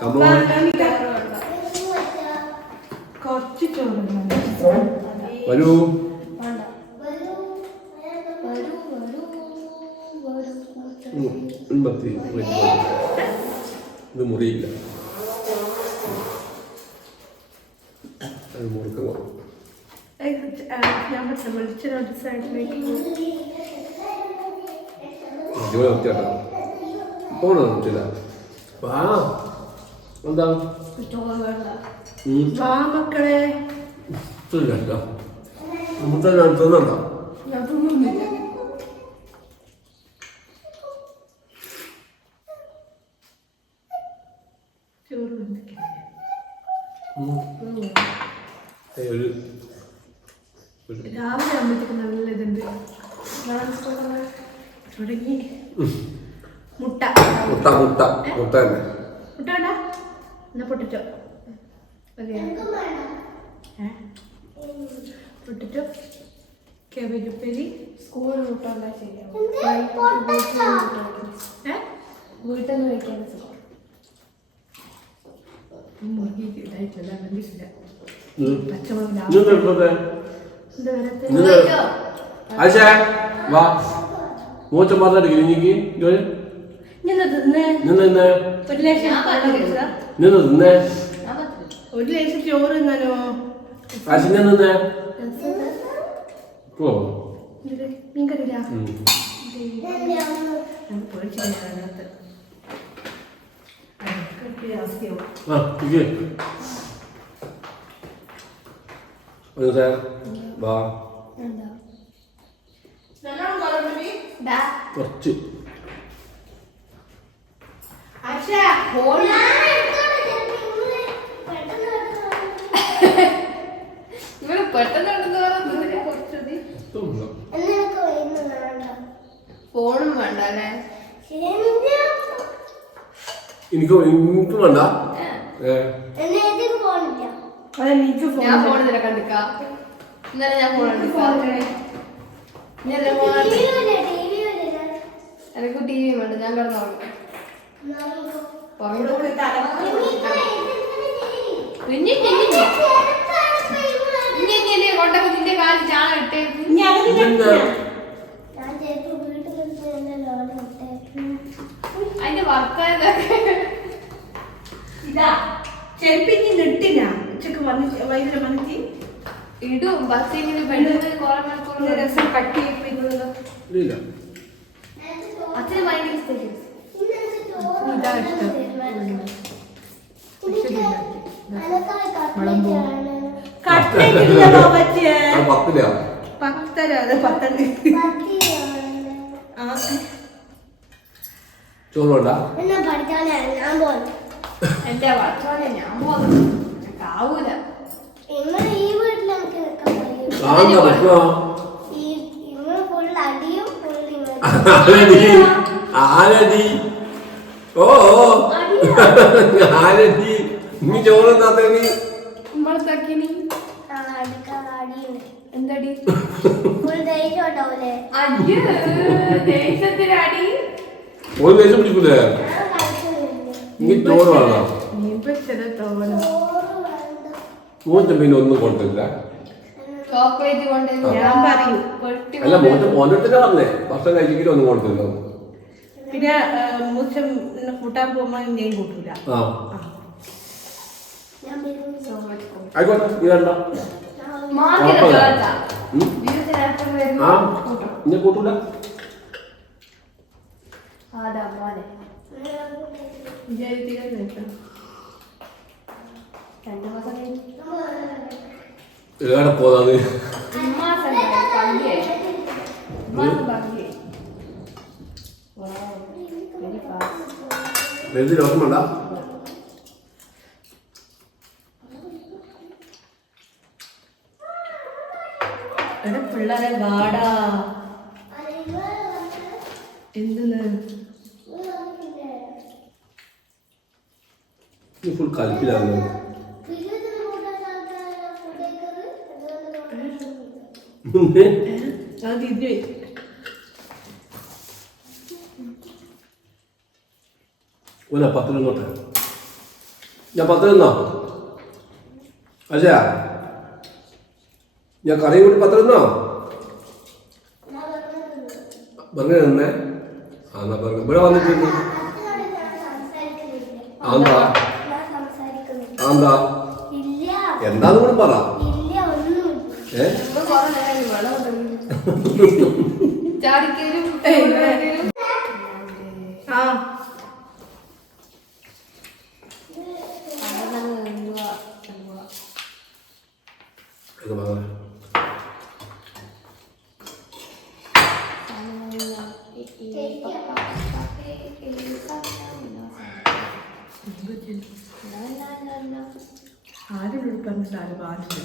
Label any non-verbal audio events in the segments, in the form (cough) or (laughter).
Come on കുറച്ച് ചോറ് വരൂ ഇത് മുറിയില്ല അത് പോണോ ചില വാ എന്താ? മക്കളെ. രാവിലെ ആകുമ്പോഴത്തേക്ക് നല്ല ഇതുണ്ട്. തുടങ്ങി. മുട്ട. മുട്ട മുട്ട മുട്ട തന്നെ. എന്നാ പൊട്ടിച്ചോ? പൊട്ടിച്ചോ. കേബേജ് ഉപ്പേരി. സ്കൂൾ വീട്ടിൽ നിന്ന് സുഖം മുറുകി ഇതായിട്ടില്ല. പച്ചമുളക് എടുത്തോട്ടെ. എന്താ നിന്ന്. നിന്ന് ഒരു ലക്ഷം. നിന്ന് നിന്നേ. ഒരു ലക്ഷം ചോറ് തിന്നാനോ? ഞാൻ നിന്നേ. പോ. ഇത് മീൻ കറിയില്ല ഉം. ഞാൻ പേടിച്ചില്ല അതിനകത്ത്. അതൊക്കെ ആ ഇരിക്ക്. ഒരു സാർ. വാ കുറച്ച്. ആശ ഫോൺ ഇവർ പെട്ടെന്ന് ഉണ്ടെന്ന് ഇതൊന്നുമില്ല. ഫോണും വേണ്ട. അല്ലേ എനിക്ക് എനിക്ക് വേണ്ട. ഞാൻ ഫോൺ ഫോൺ ഇതിലെ കണ്ടിക്ക ഇന്നലെ ഞാൻ ഫോൺ കണ്ടിക്ക എനിക്ക് ടി വി വേണ്ട. ഞാൻ കിടന്നോളൂ കൊണ്ടൊക്കെ നിന്റെ കാലിൽ അതിന് ഇതെന്താ? അതിന്റെ വർത്താനൊക്കെ ഇതാ ചെരുപ്പിക്ക് നിട്ടില്ല ഉച്ചയ്ക്ക് വന്ന് വൈകുന്നേരം വന്നിട്ട് ഇടും ബസ്സിങ്ങനെ പെട്ടെന്ന് കുറെ മണിക്കൂർ രസം കട്ട് ചെയ്യിപ്പിക്കുന്നത് ഇല്ല. ഇതാ ഇഷ്ടം? അത് പത്തില്ല പത്തര അത് പത്തര ആ. ചോറ് വേണ്ട? എന്നെ പഠിക്കാനാ? ഞാൻ പോകുന്നു എന്റെ വർത്താനെ ഞാൻ പോകുന്നു ആവൂല. ഇങ്ങനെ ഈ വീട്ടിൽ എനിക്ക് നിൽക്കാൻ കഴിയും ആന്താ പ്രശ്നം? ഈ ഇങ്ങനെ ഫുൾ അടിയും ഫുൾ (laughs) ആരടി? ആരടി? ഓ. ആരടി? നീ ചോറ് നീ? എന്തടി? ഒരു ദേശം പിടിക്കൂലേ? നീ ചോറ് മൂത്ത പിന്നെ ഒന്നും കൊടുത്തില്ല. ചോക്ലേറ്റ് കൊണ്ട് ഞാൻ പറയും അല്ല മൂത്ത പറഞ്ഞേ. ഭക്ഷണം കഴിച്ചെങ്കിലും ഒന്നും കൊടുത്തില്ല. പിന്നെ മൂച്ചം കൂട്ടാൻ പോകുമ്പോൾ ഞാൻ കൂട്ടൂല. ആ. ഞാൻ ബിരിയാണി ആയിക്കോട്ടെ നീ ആ. കൂട്ടൂല. ഫാസ്റ്റ് വെറുതെ രോഗം വേണ്ട എടാ പിള്ളേരെ വാടാ. എന്തിന്? ഫുൾ അത് തിരിഞ്ഞു ഓല പത്ത് ഞാൻ പത്ത് അജ അച്ഛാ ഞാൻ കറിയും കൂടി പത്ത് പറഞ്ഞത് ബർഗർ തിന്നേ ആ എന്നാ ബർഗർ ഇവിടെ വന്നിട്ടുണ്ട് ആന്താ അച്ഛനോട് ഞാൻ സംസാരിക്കുന്നില്ല അതെന്താ ഞാൻ സംസാരിക്കുന്നില്ല ആ എന്താ ഇല്ല എന്താന്ന് കൂടി പറ ഏഹ് ഏ ചാടിക്കലും. ആ മകളെ ആരും പറഞ്ഞിട്ട് ആരും പാടില്ല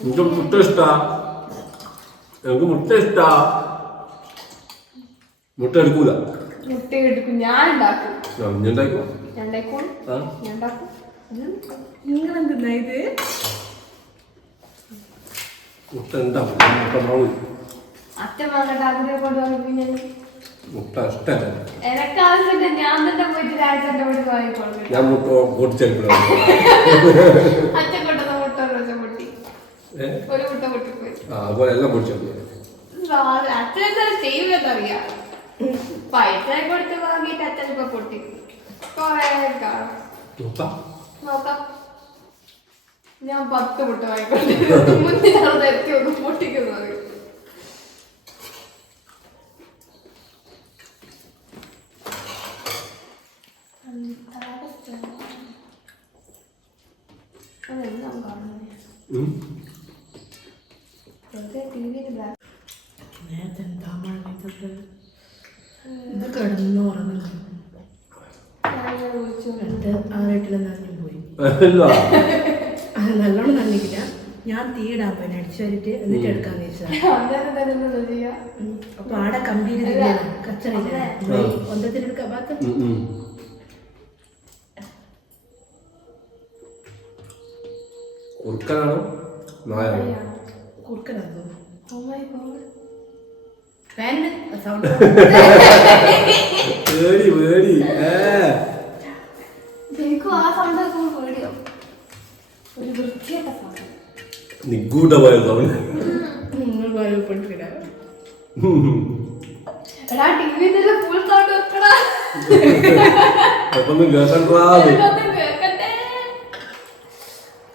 എനിക്ക് മുട്ട ഇഷ്ടാ? എനിക്ക് മുട്ട ഇഷ്ടാ? മുട്ട എടുക്കൂല? മുട്ട എടുക്കും. ഞാൻ ഉണ്ടാക്കും. ഇനി ഉണ്ടാക്കോ ഞാൻ ഉണ്ടാക്കും ആ? ഞാൻ ഉണ്ടാക്കും. ഉം. നിങ്ങളെന്തെന്നാ ഇത്? ഞാൻ മുട്ട പൊട്ടിച്ചെടുക്കണം അതുപോലെ എല്ലാം പൊട്ടിച്ചെടുക്കണം അച്ഛൻ എന്താ ചെയ്യുമെന്നറിയാം പൈസ കൊടുത്ത് വാങ്ങിയിട്ട് അച്ഛൻ ഇപ്പൊ പൊട്ടി. കൊറേ കാണും നോക്കാം. ഞാൻ പത്ത് മുട്ട വാങ്ങിക്കൊണ്ട് മുന്നിലാണ് നിരത്തി ഒന്ന് പൊട്ടിക്കുന്നത്. നേരത്തെ എന്താ മഴ പെയ്തത് ഇത് കിടന്നു ഉറങ്ങണം ഞാനിങ്ങനെ വിളിച്ചു. നല്ലോണം നനഞ്ഞില്ല ഞാൻ തീയിടാൻ പോയി അടിച്ചുവരിട്ട് എന്നിട്ട് എടുക്കാൻ അപ്പൊ ആടെ കമ്പിയിൽ കച്ചറയില്ല ഒന്നത്തിനെടുക്കാൻ നായാണോ. ഫാനിന് സൗണ്ട് (laughs) പേടി പേടി. സൗണ്ട് ഒരു വൃത്തിയായിട്ട സൗണ്ട് നിഗൂഢമായ സൗണ്ട് നിങ്ങൾ ഭയപ്പെട്ടില്ല എടാ ടി വിയിൽ ഫുൾ സൗണ്ട് വെക്കടാ. അപ്പൊ ഒന്നും കേൾക്കണ്ടാന്ന് എനിക്കൊന്നും കേൾക്കട്ടെ.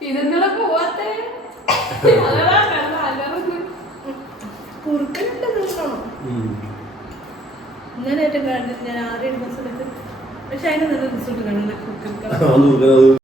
ഇതെന്താ പോവാത്തെ? അതെടാ കിടന്ന് അലറുന്നു. കുറുക്കനുണ്ട് നിൽക്കണം ഉം. ഇന്നലെ ഏറ്റവും കണ്ടത് ഞാൻ ആറേഴ് ദിവസം എടുത്ത് പക്ഷെ അതിന് നല്ല റിസൾട്ട് അത്